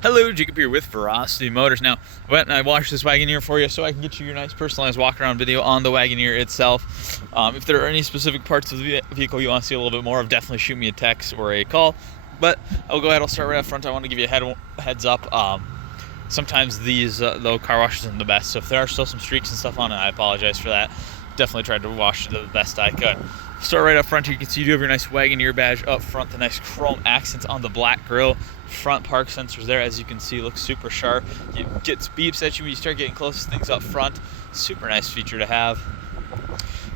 Hello, Jacob here with Verocity Motors. Now, I went and I washed this Wagoneer for you so I can get you your nice personalized walk-around video on the Wagoneer itself. If there are any specific parts of the vehicle you want to see a little bit more of, definitely shoot me a text or a call. But I'll go ahead, I'll start right up front. I want to give you a heads up. Sometimes these though car wash isn't the best, so if there are still some streaks and stuff on it, I apologize for that. Definitely tried to wash it the best I could. Start right up front here. You can see you do have your nice Wagoneer badge up front, the nice chrome accents on the black grille. Front park sensors there, as you can see, looks super sharp. It gets beeps at you when you start getting close to things up front. Super nice feature to have.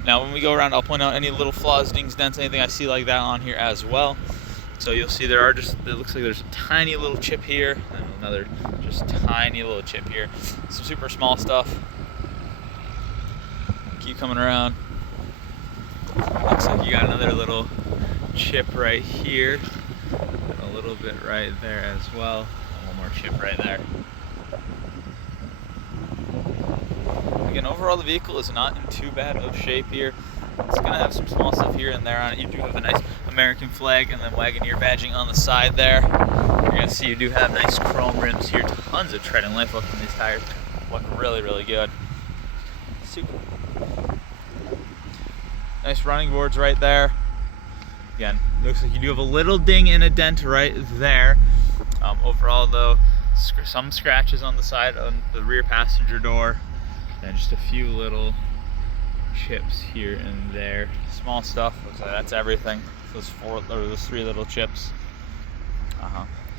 Now when we go around, I'll point out any little flaws, dings, dents, anything I see like that on here as well. So you'll see there are it looks like there's a tiny little chip here, and another just tiny little chip here. Some super small stuff. Keep coming around. Looks like you got another little chip right here. And a little bit right there as well. And one more chip right there. Again, overall the vehicle is not in too bad of shape here. It's gonna have some small stuff here and there on it. You do have a nice American flag and then Wagoneer badging on the side there. You're gonna see you do have nice chrome rims here. Tons of tread and life left on these tires. Look really, really good. Super. Nice running boards right there. Again, looks like you do have a little ding and a dent right there. Overall though, some scratches on the side of the rear passenger door, and just a few little chips here and there. Small stuff, looks like that's everything. Those three little chips.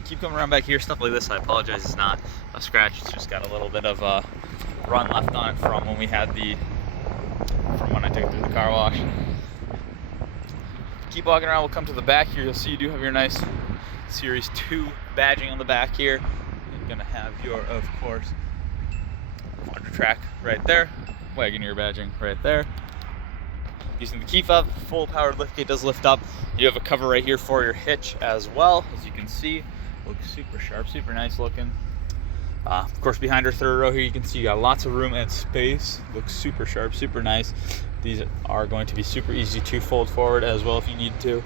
Keep coming around back here, stuff like this, I apologize, it's not a scratch, it's just got a little bit of a run left on it from when I took it through the car wash. Keep walking around, we'll come to the back here. You'll see you do have your nice Series 2 badging on the back here. You're gonna have your, of course, Quadra Track right there. Wagoneer badging right there. Using the key fob, full powered liftgate does lift up. You have a cover right here for your hitch as well. As you can see, looks super sharp, super nice looking. Of course, behind our third row here, you can see you got lots of room and space. Looks super sharp, super nice. These are going to be super easy to fold forward as well if you need to.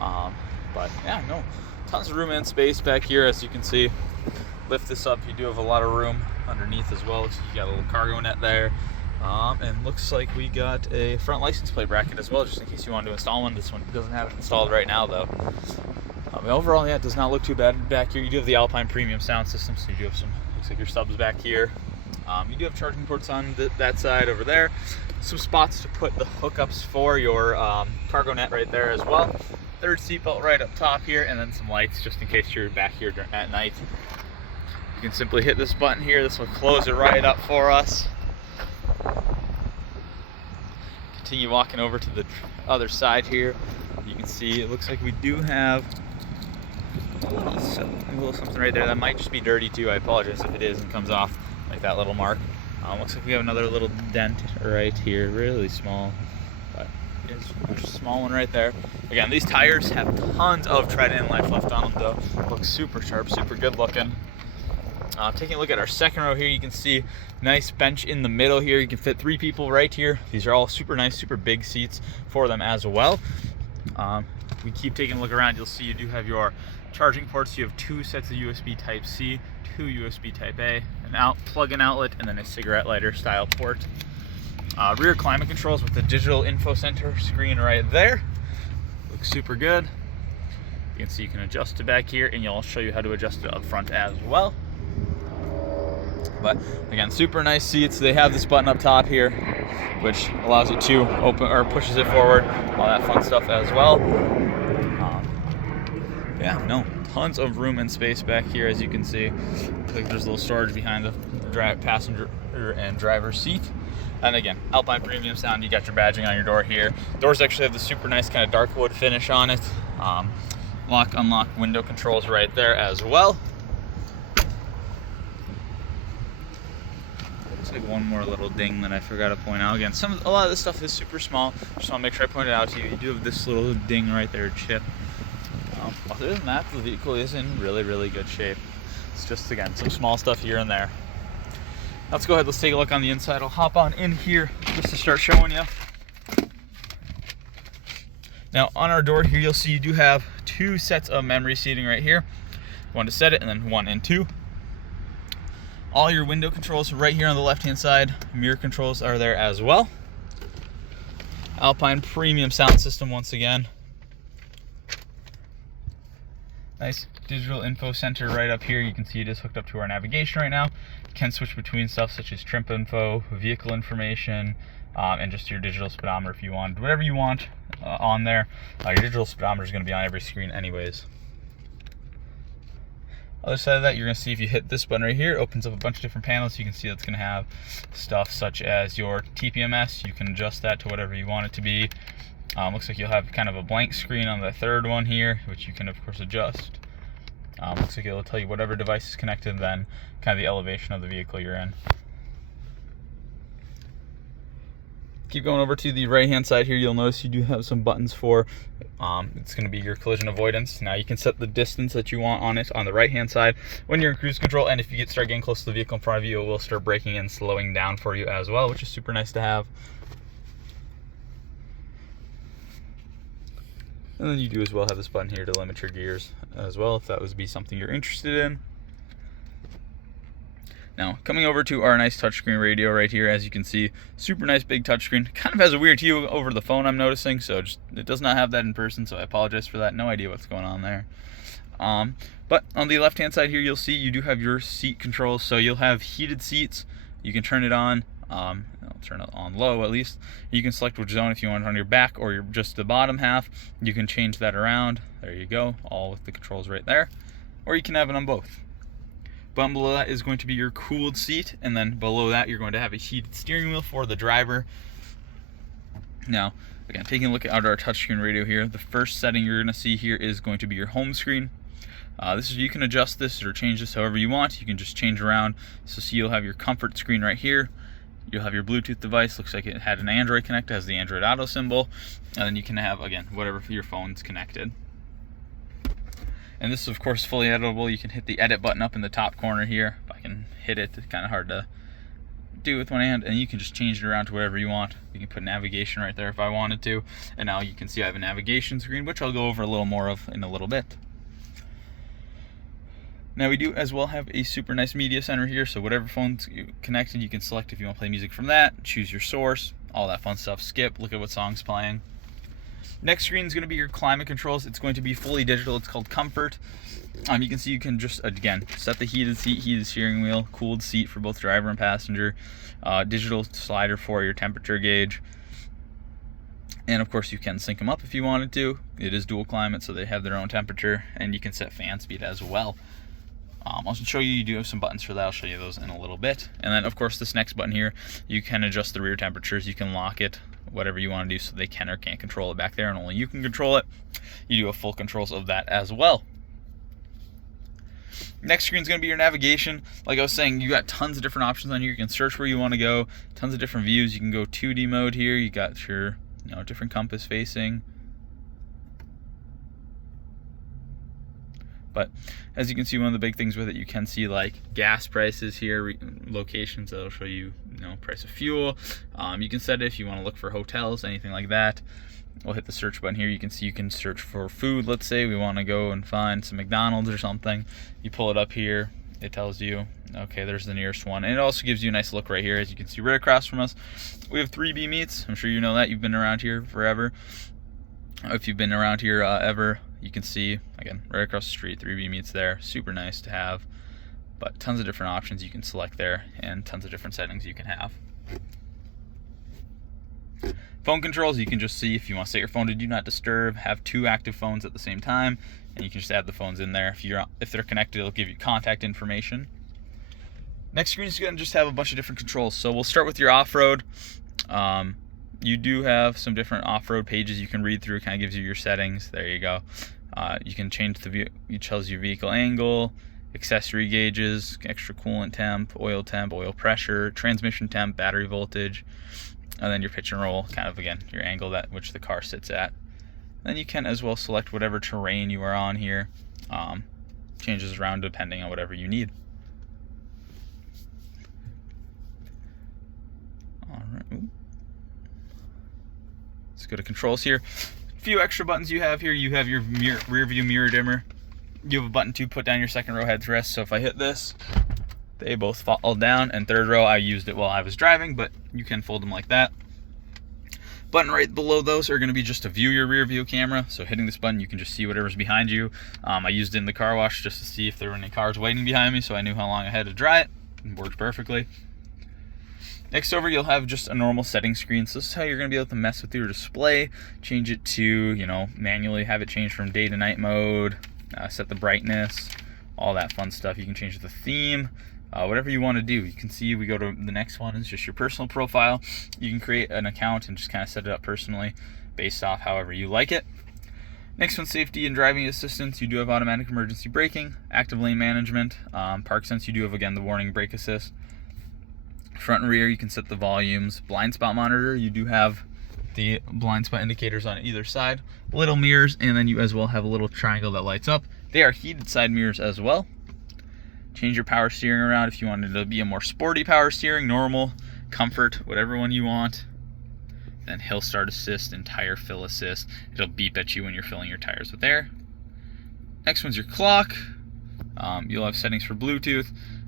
But yeah, no, tons of room and space back here, as you can see. Lift this up, you do have a lot of room underneath as well. So you got a little cargo net there. And looks like we got a front license plate bracket as well, just in case you wanted to install one. This one doesn't have it installed right now though. Overall, yeah, it does not look too bad back here. You do have the Alpine premium sound system, so you do have some, looks like your subs back here. You do have charging ports on that side over there. Some spots to put the hookups for your cargo net right there as well. Third seatbelt right up top here, and then some lights just in case you're back here at night. You can simply hit this button here. This will close it right up for us. Continue walking over to the other side here. You can see it looks like we do have a little something right there that might just be dirty too. I apologize if it is and comes off like that little mark. Looks like we have another little dent right here, really small, but it's just a small one right there. Again, these tires have tons of tread and life left on them though. Looks super sharp, super good looking. Taking a look at our second row here, you can see nice bench in the middle here. You can fit 3 people right here. These are all super nice, super big seats for them as well. We keep taking a look around, you'll see you do have your charging ports. You have 2 sets of USB Type-C, 2 USB Type-A, an plug-in outlet, and then a cigarette lighter style port. Rear climate controls with the digital info center screen right there. Looks super good. You can see you can adjust it back here, and I'll show you how to adjust it up front as well. But again, super nice seats. They have this button up top here, which allows you to open or pushes it forward, all that fun stuff as well. Yeah, no, tons of room and space back here, as you can see. Looks like there's a little storage behind the passenger and driver's seat. And again, Alpine premium sound. You got your badging on your door here. Doors actually have the super nice kind of dark wood finish on it. Lock, unlock window controls right there as well. Like one more little ding that I forgot to point out. Again, a lot of this stuff is super small. Just want to make sure I point it out to you. You do have this little ding right there, chip. Other than that, the vehicle is in really, really good shape. It's just, again, some small stuff here and there. Let's go ahead, let's take a look on the inside. I'll hop on in here just to start showing you. Now, on our door here, you'll see you do have 2 sets of memory seating right here. one to set it, and then 1 and 2. All your window controls right here on the left-hand side. Mirror controls are there as well. Alpine premium sound system once again. Nice digital info center right up here. You can see it is hooked up to our navigation right now. You can switch between stuff such as trip info, vehicle information, and just your digital speedometer if you want. Whatever you want on there. Your digital speedometer is going to be on every screen anyways. Other side of that, you're going to see if you hit this button right here, it opens up a bunch of different panels. You can see that's going to have stuff such as your TPMS. You can adjust that to whatever you want it to be. Looks like you'll have kind of a blank screen on the third one here, which you can of course adjust. Looks like it'll tell you whatever device is connected, and then kind of the elevation of the vehicle you're in. Keep going over to the right hand side here, you'll notice you do have some buttons for it's going to be your collision avoidance. Now you can set the distance that you want on it on the right hand side when you're in cruise control, and if you start getting close to the vehicle in front of you, it will start braking and slowing down for you as well, which is super nice to have. And then you do as well have this button here to limit your gears as well, if that would be something you're interested in. Now, coming over to our nice touchscreen radio right here, as you can see, super nice big touchscreen. Kind of has a weird hue over the phone, I'm noticing, so it does not have that in person, so I apologize for that. No idea what's going on there. But on the left-hand side here, you'll see you do have your seat controls, so you'll have heated seats. You can turn it on. I'll turn it on low at least. You can select which zone if you want it on your back or just the bottom half. You can change that around. There you go, all with the controls right there. Or you can have it on both. Button below that is going to be your cooled seat, and then below that you're going to have a heated steering wheel for the driver. Now, again, taking a look at our touchscreen radio here, the first setting you're going to see here is going to be your home screen. You can adjust this or change this however you want. You can just change around. So see, you'll have your comfort screen right here. You'll have your Bluetooth device. Looks like it had an Android connect, has the Android Auto symbol, and then you can have, again, whatever your phone's connected. And this is of course fully editable. You can hit the edit button up in the top corner here. If I can hit it, it's kind of hard to do with one hand, and you can just change it around to whatever you want. You can put navigation right there if I wanted to, and now you can see I have a navigation screen, which I'll go over a little more of in a little bit. Now we do as well have a super nice media center here, so whatever phone's connected, you can select if you want to play music from that, choose your source, all that fun stuff, skip, look at what song's playing. Next screen is going to be your climate controls. It's going to be fully digital. It's called Comfort. You can see you can just, again, set the heated seat, heated steering wheel, cooled seat for both driver and passenger, digital slider for your temperature gauge, and of course you can sync them up if you wanted to. It is dual climate, so they have their own temperature, and you can set fan speed as well. I'll show you, you do have some buttons for that. I'll show you those in a little bit. And then of course this next button here, you can adjust the rear temperatures. You can lock it, whatever you want to do, so they can or can't control it back there, and only you can control it. You do have full controls of that as well. Next screen is going to be your navigation. Like I was saying, you got tons of different options on here. You can search where you want to go, tons of different views. You can go 2D mode here. You got your different compass facing. But as you can see, one of the big things with it, you can see like gas prices here, locations that'll show you, price of fuel. You can set it if you want to look for hotels, anything like that. We'll hit the search button here. You can see you can search for food. Let's say we want to go and find some McDonald's or something. You pull it up here. It tells you, okay, there's the nearest one. And it also gives you a nice look right here. As you can see right across from us, we have 3B Meats. I'm sure you know that. You've been around here forever. If you've been around here ever, you can see, again, right across the street, 3B Meats there. Super nice to have. But tons of different options you can select there, and tons of different settings you can have. Phone controls, you can just see if you want to set your phone to do not disturb, have 2 active phones at the same time, and you can just add the phones in there. If they're connected, it'll give you contact information. Next screen is going to just have a bunch of different controls. So we'll start with your off-road. You do have some different off-road pages you can read through. It kind of gives you your settings. There you go. You can change it tells you vehicle angle, accessory gauges, extra coolant temp, oil pressure, transmission temp, battery voltage, and then your pitch and roll, kind of again your angle which the car sits at. Then you can as well select whatever terrain you are on here. Changes around depending on whatever you need. All right. Let's go to controls here. A few extra buttons you have here. You have your rear view mirror dimmer. you have a button to put down your second row headrest. So if I hit this, they both fall down. And third row, I used it while I was driving, but you can fold them like that. Button right below those are going to be just to view your rear view camera. So hitting this button, you can just see whatever's behind you. I used it in the car wash just to see if there were any cars waiting behind me, so I knew how long I had to dry it. It worked perfectly. Next over, you'll have just a normal setting screen. So this is how you're going to be able to mess with your display, change it to, you know, manually have it change from day to night mode, set the brightness, all that fun stuff. You can change the theme, whatever you want to do. You can see we go to the next one. It's just your personal profile. You can create an account and just kind of set it up personally based off however you like it. Next one, safety and driving assistance. You do have automatic emergency braking, active lane management, park sense. You do have, again, the warning brake assist. Front and rear, you can set the volumes. Blind spot monitor, you do have the blind spot indicators on either side. Little mirrors, and then you as well have a little triangle that lights up. They are heated side mirrors as well. Change your power steering around if you wanted to be a more sporty power steering, normal, comfort, whatever one you want. Then hill start assist and tire fill assist. It'll beep at you when you're filling your tires with air. Next one's your clock. You'll have settings for Bluetooth.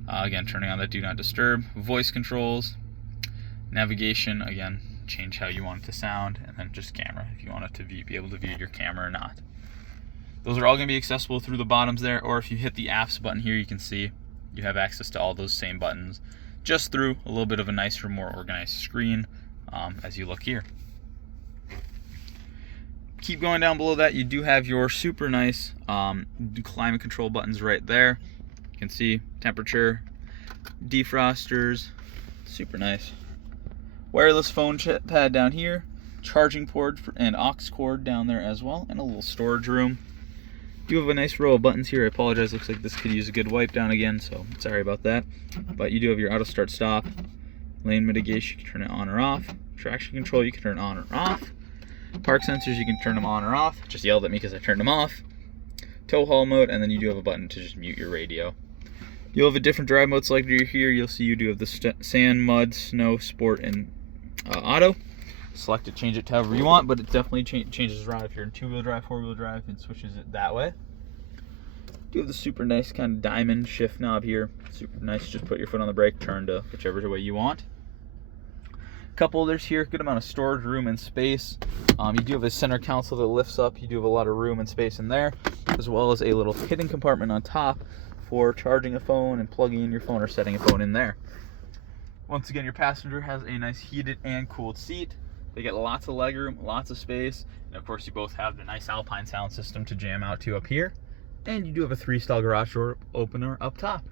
Again, turning on that do not disturb. Voice controls. Navigation, again, change how you want it to sound. And then just camera, if you want it to be able to view your camera or not. Those are all going to be accessible through the bottoms there, or if you hit the apps button here, you can see you have access to all those same buttons just through a little bit of a nicer, more organized screen as you look here. Keep going down below that, you do have your super nice climate control buttons right there. You can see temperature, defrosters, super nice. Wireless phone pad down here, charging port and aux cord down there as well, and a little storage room. You have a nice row of buttons here. I apologize, looks like this could use a good wipe down again, so sorry about that. But you do have your auto start stop, lane mitigation, you can turn it on or off. Traction control, you can turn on or off. Park sensors, you can turn them on or off. Just yelled at me because I turned them off. Tow haul mode, and then you do have a button to just mute your radio. You'll have a different drive mode selector here. You'll see you do have the sand, mud, snow, sport, and auto. Select it, change it to however you want, but it definitely changes around if you're in 2-wheel drive, 4-wheel drive, and switches it that way. You have the super nice kind of diamond shift knob here. Super nice, just put your foot on the brake, turn to whichever way you want. Cup holders here, good amount of storage room and space. You do have a center console that lifts up. You do have a lot of room and space in there, as well as a little hidden compartment on top for charging a phone and plugging in your phone or setting a phone in there. Once again, your passenger has a nice heated and cooled seat. They get lots of legroom, lots of space, and of course you both have the nice Alpine sound system to jam out to up here. And you do have a 3-style garage door opener up top.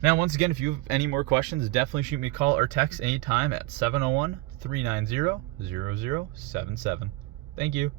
Now, once again, if you have any more questions, definitely shoot me a call or text anytime at 701-390-0077. Thank you.